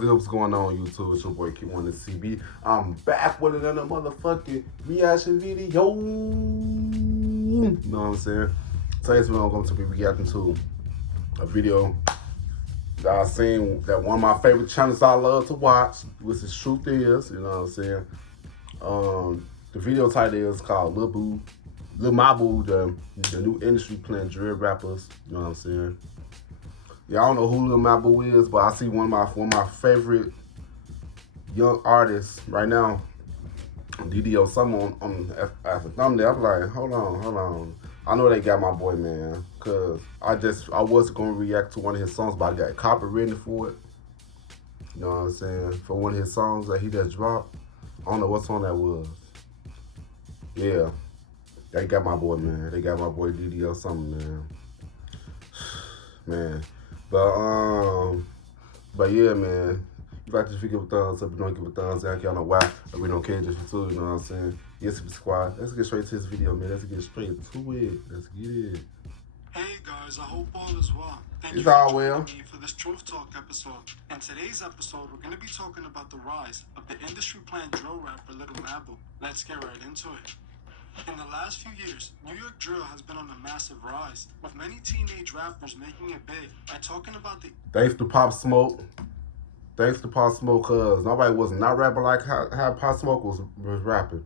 good? What's going on YouTube? It's your boy K1CB. I'm back with another motherfucking reaction video. You know what I'm saying? Today's video I'm going to be reacting to a video that I seen that one of my favorite channels I love to watch, which is Truth Is, you know what I'm saying? The video title is called Lil Mabu, the new industry playing drill rappers, you know what I'm saying? Yeah, I don't know who Lil Mabu is, but I see one of my favorite young artists right now, DDO, someone as a thumbnail. I'm like, hold on. I know they got my boy, man, cause I was gonna react to one of his songs, but I got copywritten for it. You know what I'm saying? For one of his songs that he just dropped. I don't know what song that was. Yeah, they got my boy, man. They got my boy DDO something, man. Man. But yeah, man. You like this video, give a thumbs up. You don't give a thumbs down. Y'all know why. We don't care just for two, you know what I'm saying? Yes, squad. Let's get straight to this video, man. Let's get straight to it. Let's get it. Hey guys, I hope all is well. Thank It's you all for well. joining me for this Truth Talk episode. In today's episode, we're going to be talking about the rise of the industry playing drill rapper Lil Mabu. Let's get right into it. In the last few years, New York drill has been on a massive rise, with many teenage rappers making it big by talking about the... Thanks to Pop Smoke. Cause nobody was not rapping like how Pop Smoke was rapping.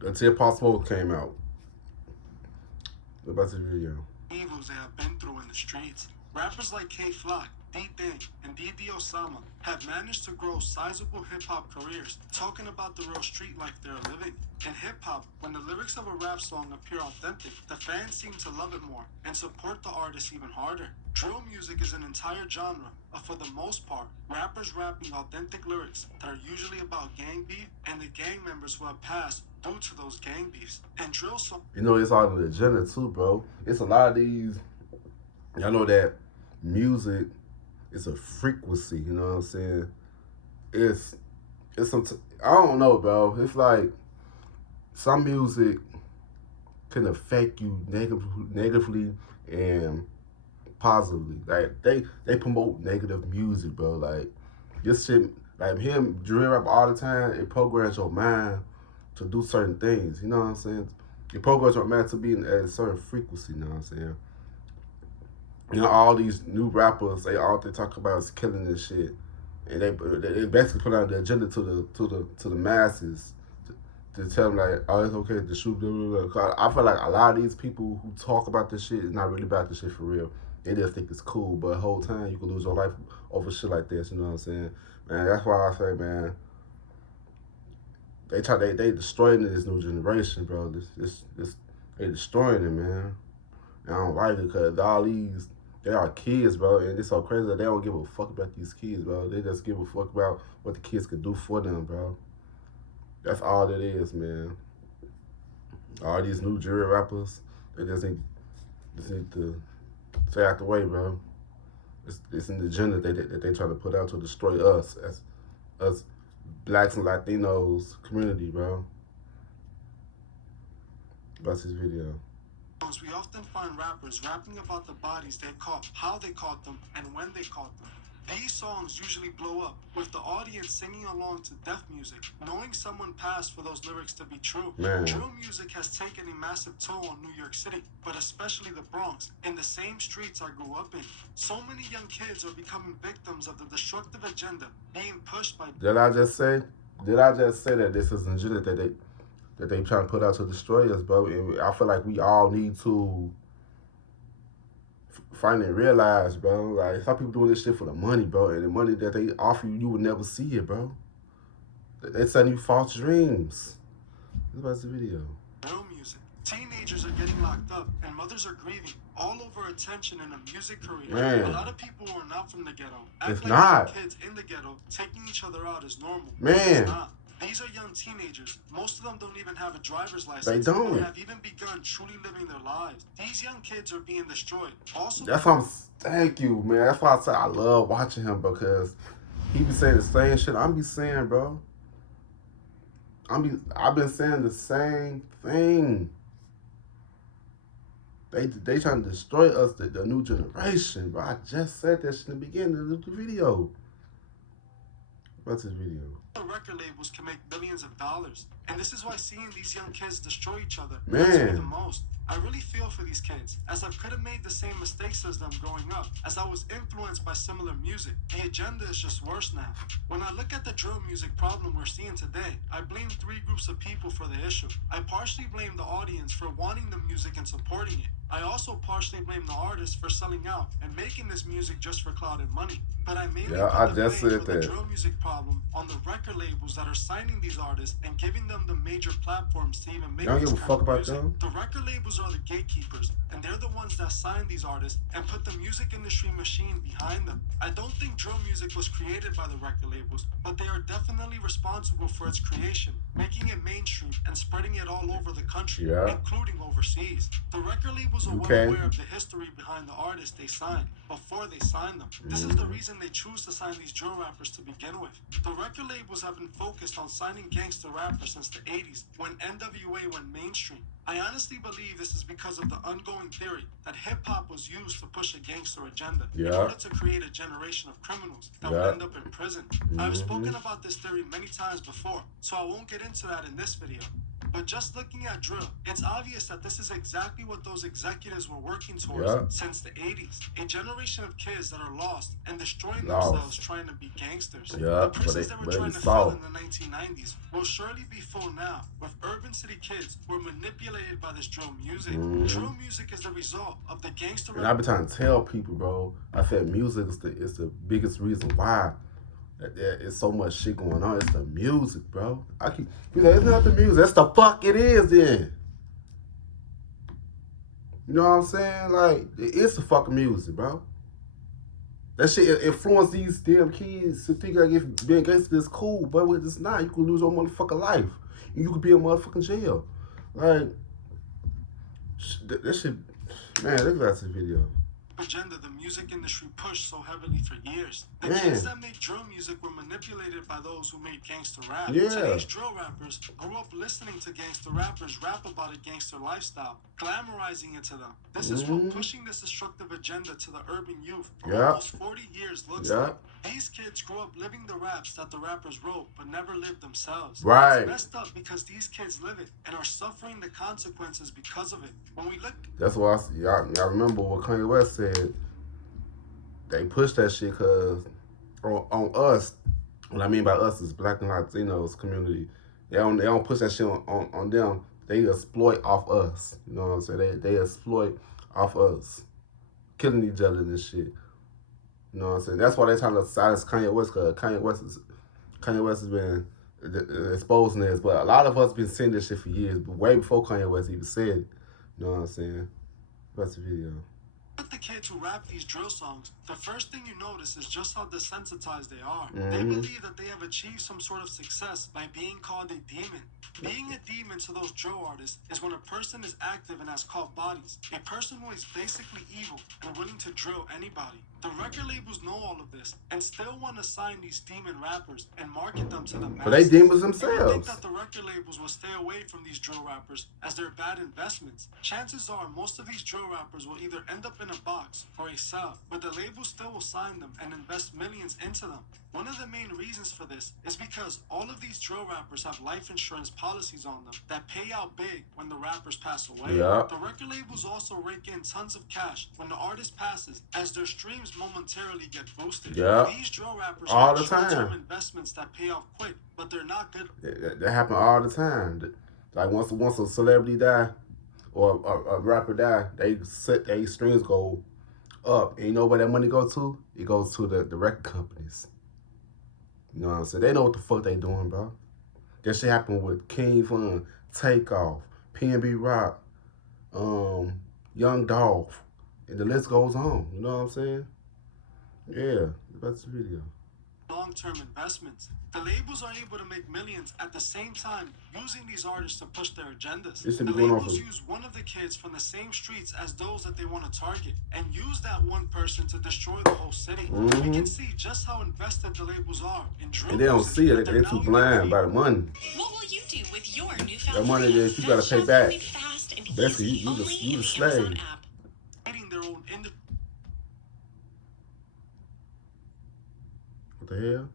Until Pop Smoke came out. What about this video? evils they have been through in the streets. Rappers like K-Flock, D-Thing, and D.D. Osama have managed to grow sizable hip-hop careers, talking about the real street life they're living. In hip-hop, when the lyrics of a rap song appear authentic, the fans seem to love it more and support the artist even harder. Drill music is an entire genre, but for the most part, rappers rapping authentic lyrics that are usually about gang beef and the gang members who have passed due to those gang beefs. And drill songs... You know, it's all in the agenda too, bro. It's a lot of these... Y'all know that music is a frequency, you know what I'm saying? It's some... I don't know, bro. It's like some music can affect you negatively and positively. Like they promote negative music, bro. Like this shit, like him drill rap all the time, it programs your mind to do certain things, you know what I'm saying? It programs your mind to be at a certain frequency, you know what I'm saying? You know, all these new rappers, all they talk about is killing this shit, and they basically put out the agenda to the masses to tell them like, oh, it's okay to shoot. Blah, blah, blah. I feel like a lot of these people who talk about this shit is not really about this shit for real. They just think it's cool, but the whole time you can lose your life over shit like this. You know what I'm saying, man? That's why I say, man, they destroying this new generation, bro. They destroying it, man. And I don't like it because all these. They are kids, bro, and it's so crazy that they don't give a fuck about these kids, bro. They just give a fuck about what the kids can do for them, bro. That's all it is, man. All these new drill rappers, they just need to stay out the way, bro. It's an agenda that they try to put out to destroy us as blacks and Latinos community, bro. That's this video. We often find rappers rapping about the bodies they caught, how they caught them, and when they caught them. These songs usually blow up, with the audience singing along to death music, knowing someone passed for those lyrics to be true. Man. Drill music has taken a massive toll on New York City, but especially the Bronx, and the same streets I grew up in. So many young kids are becoming victims of the destructive agenda being pushed by... Did I just say that this is an agenda that they trying to put out to destroy us, bro? And I feel like we all need to finally realize, bro, like some people doing this shit for the money, bro, and the money that they offer you, you would never see it, bro. They're selling you false dreams. What's the video? Real music. Teenagers are getting locked up, and mothers are grieving, all over attention in a music career. Man. A lot of people who are not from the ghetto act It's like not. kids in the ghetto taking each other out is normal. Man. It's not. These are young teenagers. Most of them don't even have a driver's license. They don't. Or have even begun truly living their lives. These young kids are being destroyed. Also, That's why thank you, man. That's why I say I love watching him, because he be saying the same shit I be saying, bro. I've been saying the same thing. They trying to destroy us, the new generation, bro. I just said that shit in the beginning of the video. What's this video? The record labels can make billions of dollars, and this is why seeing these young kids destroy each other Man. hurts me the most. I really feel for these kids, as I could have made the same mistakes as them growing up, as I was influenced by similar music. The agenda is just worse now. When I look at the drill music problem we're seeing today, I blame 3 groups of people for the issue. I partially blame the audience for wanting the music and supporting it. I also partially blame the artists for selling out and making this music just for clout and money. But I mainly put the blame for the drill music problem on the record labels that are signing these artists and giving them the major platforms to even make Y'all this give a kind fuck of about music. them? The record labels are the gatekeepers, and they're the ones that sign these artists and put the music industry machine behind them. I don't think drill music was created by the record labels, but they are definitely responsible for its creation, making it mainstream and spreading it all over the country, including overseas. The record labels are well aware of the history behind the artists they sign before they sign them. This is the reason they choose to sign these drill rappers to begin with. The record labels have been focused on signing gangster rappers since the 80s, when NWA went mainstream. I honestly believe this is because of the ongoing theory that hip-hop was used to push a gangster agenda in order to create a generation of criminals that would end up in prison. I've spoken about this theory many times before, so I won't get into that in this video. But just looking at drill, it's obvious that this is exactly what those executives were working towards since the 80s. A generation of kids that are lost and destroying themselves trying to be gangsters. The prisons they were trying to fill in the 1990s will surely be full now, with urban city kids who are manipulated by this drill music. Drill music is the result of the gangster... And I've been trying to tell people, bro, I said music is the biggest reason why it's so much shit going on. It's the music, bro. It's not the music. That's the fuck it is then. You know what I'm saying? Like, it's the fucking music, bro. That shit influence these damn kids to think like if being gangster is cool, but it's not. You could lose your motherfucking life. And you could be in motherfucking jail. Like, that shit, man, look at this video. Agenda the music industry pushed so heavily for years. The kids that make drill music were manipulated by those who made gangster rap. Today's drill rappers grew up listening to gangster rappers rap about a gangster lifestyle, glamorizing it to them. This is what pushing this destructive agenda to the urban youth for almost 40 years looks like. These kids grew up living the raps that the rappers wrote, but never lived themselves. It's messed up because these kids live it and are suffering the consequences because of it. When we look... That's why y'all remember what Kanye West said. They push that shit because on us, what I mean by us is Black and Latinos community. They don't push that shit on them. They exploit off us. You know what I'm saying? They exploit off us. Killing each other and shit. You know what I'm saying? That's why they're trying to silence Kanye West, because Kanye West has been exposing this. But a lot of us been saying this shit for years, but way before Kanye West even said it. You know what I'm saying? That's the video. The kids who rap these drill songs, the first thing you notice is just how desensitized they are. They believe that they have achieved some sort of success by being called a demon. Being a demon to those drill artists is when a person is active and has caught bodies. A person who is basically evil and willing to drill anybody. The record labels know all of this and still want to sign these demon rappers and market them to the masses. But they demons They themselves. think that the record labels will stay away from these drill rappers as they're bad investments. Chances are most of these drill rappers will either end up in a box or a cell, but the label still will sign them and invest millions into them. One of the main reasons for this is because all of these drill rappers have life insurance policies on them that pay out big when the rappers pass away. The record labels also rake in tons of cash when the artist passes, as their streams momentarily get boosted. These drill rappers all have the time. short-term investments that pay off quick, but they're not good. That happen all the time. Like once a celebrity die or a rapper die, they streams go up. And you know where that money go to? It goes to the record companies. You know what I'm saying? They know what the fuck they doing, bro. That shit happened with King Von, Takeoff, PNB Rock, Young Dolph, and the list goes on. You know what I'm saying? Yeah, that's the video. Long-term investments. The labels are able to make millions at the same time using these artists to push their agendas. The labels use one of the kids from the same streets as those that they want to target and use that one person to destroy the whole city. We can see just how invested the labels are in drill. And they don't see it. They're too blind by the money. What will you do with your newfound that money that you gotta pay back. Basically, you the slave. the hell?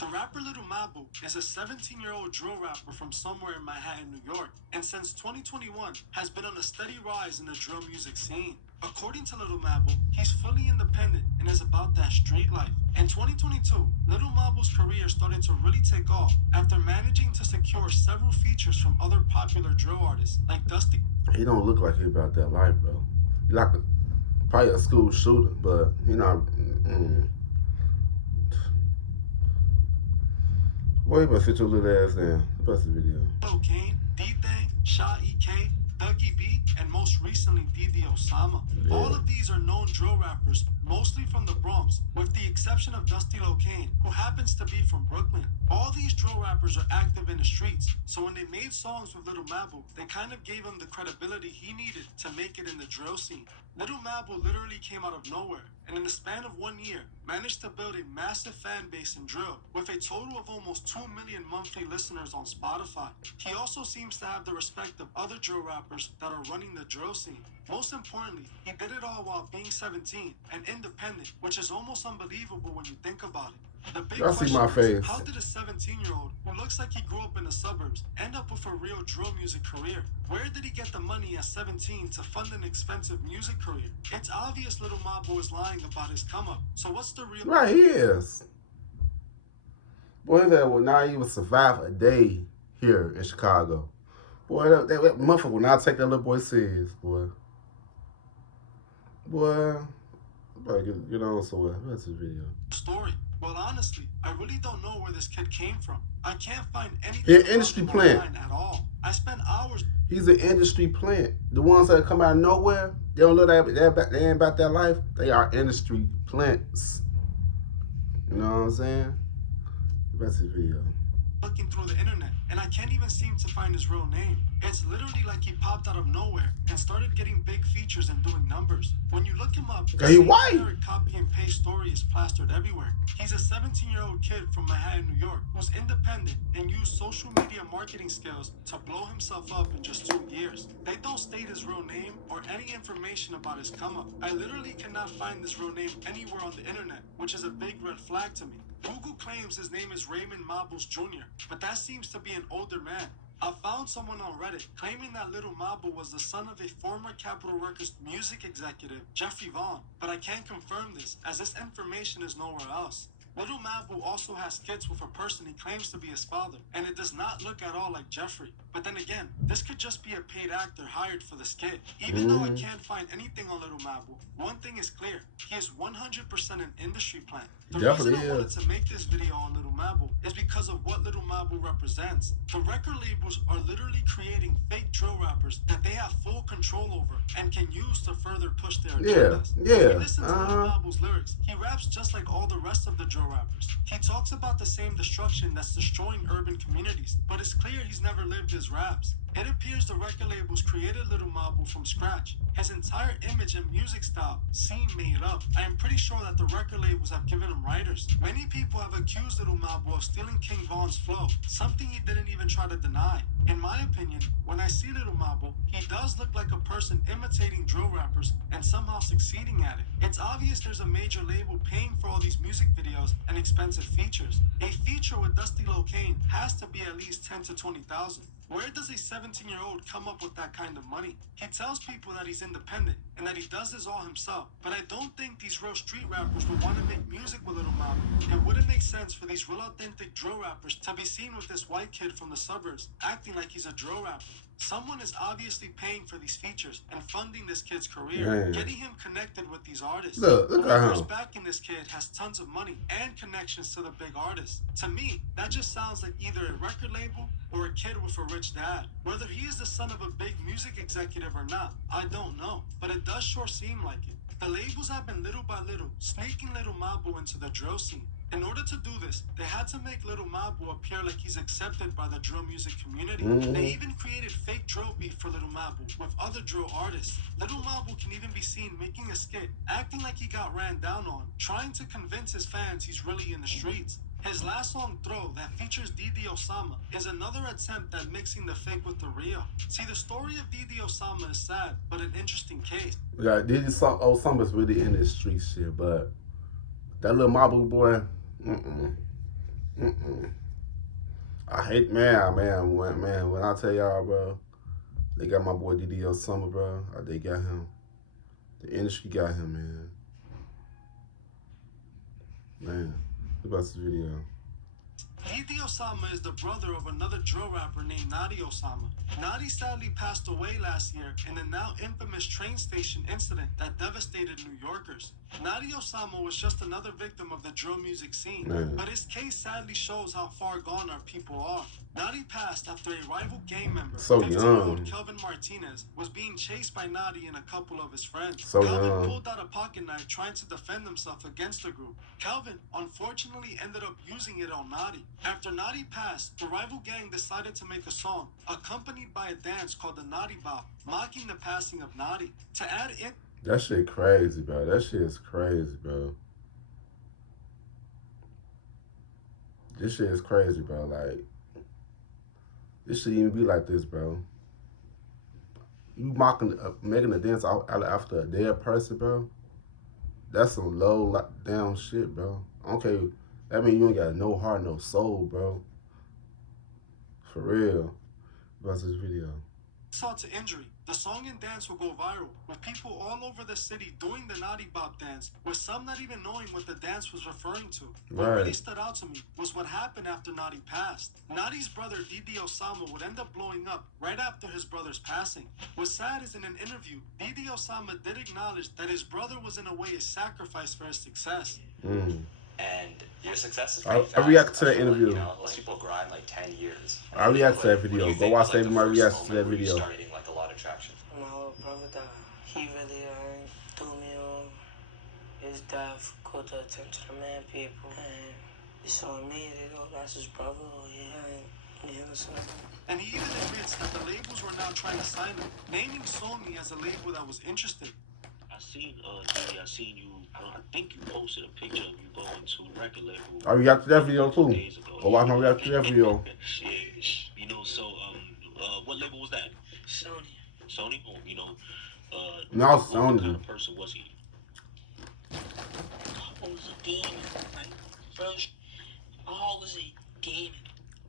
The rapper Little Mabu is a 17-year-old drill rapper from somewhere in Manhattan, New York, and since 2021 has been on a steady rise in the drill music scene. According to Little Mabu, he's fully independent and is about that street life. In 2022, Little Mabu's career started to really take off after managing to secure several features from other popular drill artists like Dusty. He don't look like he about that life, bro. He like probably a school shooter, but he not. Boy, you better sit your little ass down. That's the video. Kane, D-Thang, Sha E.K., Dougie B, and most recently D.D. Osama. Yeah. All of these are known drill rappers, mostly from the Bronx, with the exception of Dusty Locane, who happens to be from Brooklyn. All these drill rappers are active in the streets, so when they made songs with Little Mabu, they kind of gave him the credibility he needed to make it in the drill scene. Little Mabu literally came out of nowhere, and in the span of 1 year, managed to build a massive fan base in drill, with a total of almost 2 million monthly listeners on Spotify. He also seems to have the respect of other drill rappers that are running the drill scene. Most importantly, he did it all while being 17 and independent, which is almost unbelievable when you think about it. The big Y'all see my question is, face. how did a 17-year-old who looks like he grew up in the suburbs end up with a real drill music career? Where did he get the money at 17 to fund an expensive music career? It's obvious Little Mabu is lying about his come up. So what's the real... Right, he is. Boy, that will not even survive a day here in Chicago. Boy, that motherfucker will not take that little boy serious, boy. Boy, get on somewhere. That's the video. Story. Well, honestly, I really don't know where this kid came from. I can't find anything He an about industry him plant. online at all. I spent hours... He's an industry plant. The ones that come out of nowhere, they don't look that they ain't about that life. They are industry plants. You know what I'm saying? That's the video. looking through the internet, and I can't even seem to find his real name. It's literally like he popped out of nowhere and started getting big features and doing numbers. When you look him up, the Hey, same why? generic copy and paste story is plastered everywhere. He's a 17-year-old kid from Manhattan, New York, who's independent and used social media marketing skills to blow himself up in just 2 years. They don't state his real name or any information about his come up. I literally cannot find his real name anywhere on the internet, which is a big red flag to me. Google claims his name is Raymond Mabus Jr., but that seems to be an older man. I found someone on Reddit claiming that Little Mabu was the son of a former Capitol Records music executive, Jeffrey Vaughn, but I can't confirm this as this information is nowhere else. Little Mabu also has skits with a person he claims to be his father, and it does not look at all like Jeffrey. But then again, this could just be a paid actor hired for the skit. Even though I can't find anything on Little Mabu, one thing is clear, he is 100% an industry plant. The Definitely reason I wanted is. to make this video on Little Mabu is because of what Little Mabu represents. The record labels are literally creating fake drill rappers that they have full control over and can use to further push their agendas. If you listen to Little Mabu's lyrics, he raps just like all the rest of the drill rappers. He talks about the same destruction that's destroying urban communities, but it's clear he's never lived his raps. It appears the record labels created Little Mabu from scratch. His entire image and music style seem made up. I am pretty sure that the record labels have given him writers. Many people have accused Little Mabu of stealing King Von's flow, something he didn't even try to deny. In my opinion, when I see Little Mabu, he does look like a person imitating drill rappers and somehow succeeding at it. It's obvious there's a major label paying for all these music videos and expensive features. A feature with Dusty Locane has to be at least 10 to 20,000. Where does a 17-year-old come up with that kind of money? He tells people that he's independent and that he does this all himself, but I don't think these real street rappers would want to make music with Little Mabu. It wouldn't make sense for these real authentic drill rappers to be seen with this white kid from the suburbs acting like he's a drill rapper. Someone is obviously paying for these features and funding this kid's career, getting him connected with these artists. Look at Whoever's him. backing this kid has tons of money and connections to the big artists. To me, that just sounds like either a record label or a kid with a rich dad. Whether he is the son of a big music executive or not, I don't know, but it does sure seem like it. The labels have been little by little sneaking Little Mabu into the drill scene. In order to do this, they had to make Little Mabu appear like he's accepted by the drill music community. They even created fake drill beef for Little Mabu with other drill artists. Little Mabu can even be seen making a skit, acting like he got ran down on, trying to convince his fans he's really in the streets. His last song, Throw, that features Didi Osama, is another attempt at mixing the fake with the real. See, the story of Didi Osama is sad, but an interesting case. Yeah, Didi Osama's really in this street shit, but that little Mabu boy, I hate, man, when I tell y'all, bro, they got my boy Didi Osama, bro. They got him. The industry got him, man. Man, look about this video. Didi Osama is the brother of another drill rapper named Nadi Osama. Nadi sadly passed away last year in a now infamous train station incident that devastated New Yorkers. Nadi Osama was just another victim of the drill music scene, but his case sadly shows how far gone our people are. Nadi passed after a rival gang member, 15-year-old Kelvin Martinez, was being chased by Nadi and a couple of his friends. Kelvin pulled out a pocket knife trying to defend himself against the group. Kelvin unfortunately ended up using it on Nadi. After Nadi passed, the rival gang decided to make a song, accompanied by a dance called the Nadi Bop, mocking the passing of Nadi. To add in... That shit crazy, bro. That shit is crazy, bro. This shit is crazy, bro. Like, this shouldn't even be like this, bro. You mocking, making a dance out after a dead person, bro. That's some low down shit, bro. Okay, that means you ain't got no heart, no soul, bro. For real. What's this video? Sought to injury. The song and dance will go viral, with people all over the city doing the Nadi Bop dance, with some not even knowing what the dance was referring to. What really stood out to me was what happened after Nadi passed. Nadi's brother Didi Osama would end up blowing up right after his brother's passing. What's sad is in an interview, Didi Osama did acknowledge that his brother was in a way a sacrifice for his success. And your success is pretty fast. I react to that interview. You know, most people grind like 10 years. I react to that video. Go watch that my reaction to that video. Started getting like a lot of traction. My little brother died. He really threw me on. His death caught the attention of mad people. And they saw me, they go, that's his brother. Oh yeah, listen. And he even admits that the labels were now trying to sign him, naming Sony as a label that was interested. I seen you. I think you posted a picture of you going to the record label. I react to that video too. Go watch my react to that video. Yeah, you know. So, what label was that? Sony. Sony. Oh, you know. No, what Sony. kind of person was he? I was a demon. Like, first, I was a demon.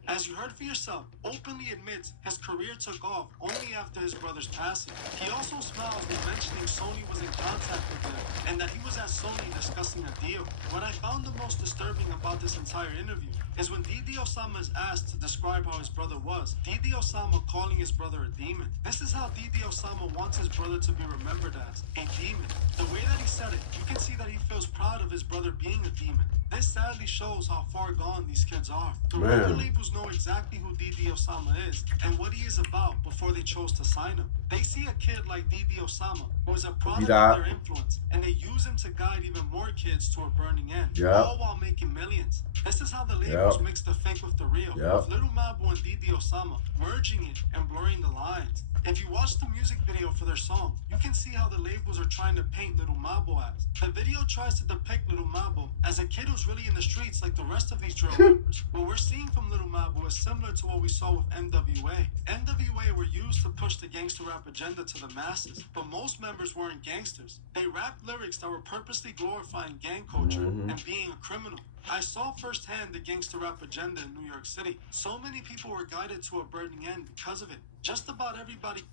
As you heard for yourself, openly admits his career took off only after his brother's passing. He also smiles when mentioning Sony was in contact with him and that he was at Sony discussing a deal. What I found the most disturbing about this entire interview is when Didi Osama is asked to describe how his brother was, Didi Osama calling his brother a demon. This is how Didi Osama wants his brother to be remembered as, a demon. The way that he said it, you can see that he feels proud of his brother being a demon. This sadly shows how far gone these kids are. The record labels know exactly who Didi Osama is and what he is about before they chose to sign him. They see a kid like Didi Osama, who is a product of their influence, and they use him to guide even more kids to a burning end, all while making millions. This is how the labels mix the fake with the real, with Little Mabu and Didi Osama merging it and blurring the lines. If you watch the music video for their song, you can see how the labels are trying to paint Little Mabu as. The video tries to depict Little Mabu as a kid who's really in the streets like the rest of these drill rappers. What we're seeing from Little Mabu is similar to what we saw with NWA. NWA were used to push the gangster rap agenda to the masses, but most members weren't gangsters. They rapped lyrics that were purposely glorifying gang culture and being a criminal. I saw firsthand the gangster rap agenda in New York City. So many people were guided to a burning end because of it. Just about everybody.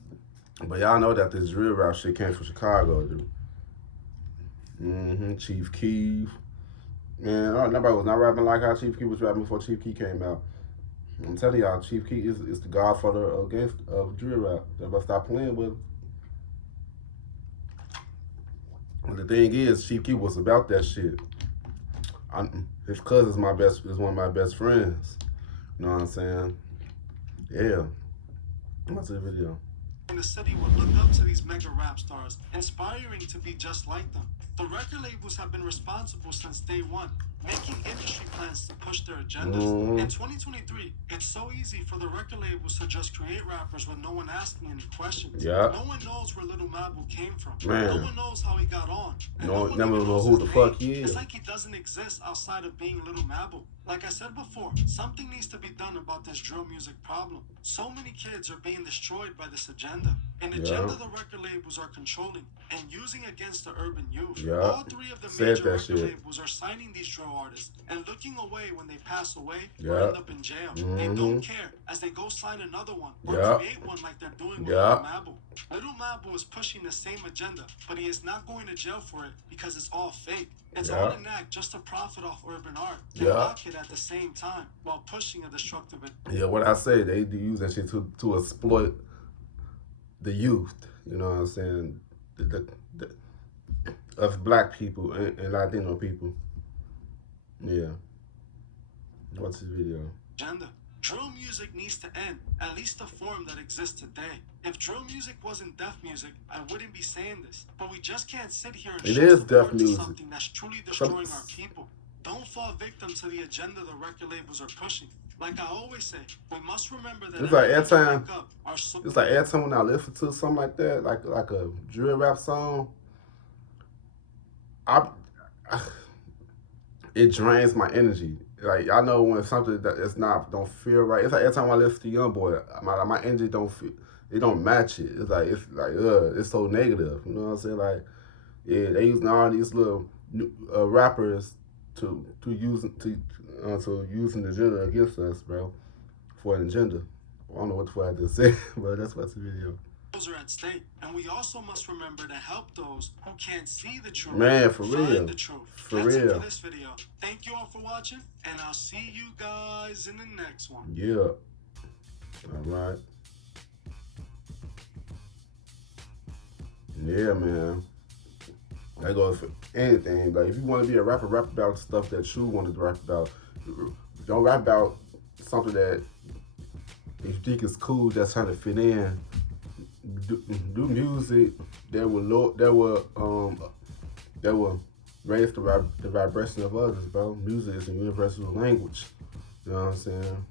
But y'all know that this drill rap shit came from Chicago, dude. Chief Keef. Man, nobody was not rapping like how Chief Keef was rapping before Chief Keef came out. I'm telling y'all, Chief Keef is the godfather of drill rap. Everybody stop playing with him. But the thing is, Chief Keef was about that shit. His cousin's is one of my best friends. You know what I'm saying? Yeah. Watch the video. In the city would look up to these mega rap stars, inspiring to be just like them. The record labels have been responsible since day one. making industry plans to push their agendas. In 2023, it's so easy for the record labels to just create rappers with no one asking any questions. Yeah. No one knows where Little Mabu came from. Man. No one knows how he got on. And No, one never even know knows who his the fuck name. he is. It's like he doesn't exist outside of being Little Mabu. Like I said before, something needs to be done about this drill music problem. So many kids are being destroyed by this agenda. An agenda the record labels are controlling and using against the urban youth. Yeah. All three of the major record labels are signing these drill artists and looking away when they pass away or end up in jail. They don't care as they go sign another one or create one like they're doing with Little Mabu. Little Mabu is pushing the same agenda, but he is not going to jail for it because it's all fake. It's all an act just to profit off urban art and rock it at the same time while pushing a destructive. Yeah, what I say, they do use that shit to exploit the youth. You know what I'm saying? Us black people and Latino people. Yeah. Watch this video. Agenda. Drill music needs to end, at least the form that exists today. If drill music wasn't deaf music, I wouldn't be saying this. But we just can't sit here and show support to something that's truly destroying our people. Don't fall victim to the agenda the record labels are pushing. Like I always say, we must remember that it's like every time when I listen to something like that, like a drill rap song, it drains my energy. Like I know when something that it's not don't feel right. It's like every time I listen to YoungBoy, my energy don't feel. It don't match it. It's like it's so negative. You know what I'm saying? Like yeah, they using all these little rappers to using the agenda against us, bro, for an agenda. I don't know what the fuck I just said, but that's what's the video. Those are at stake, and we also must remember to help those who can't see the truth. Man, for real. Find the truth. For That's real. it for this video. Thank you all for watching, and I'll see you guys in the next one. Yeah. All right. Yeah, man. That goes for anything. Like if you want to be a rapper, rap about stuff that you wanted to rap about. Don't rap about something that you think is cool that's trying to fit in. Do music that will raise the vibration of others, bro. Music is a universal language. You know what I'm saying?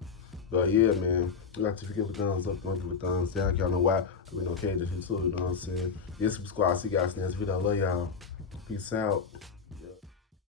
But yeah, man. You like to give a thumbs up, don't give a thumbs down. Y'all know why we don't care to too. You know what I'm saying? Yes, subscribe. See you guys next video. I love y'all. Peace out.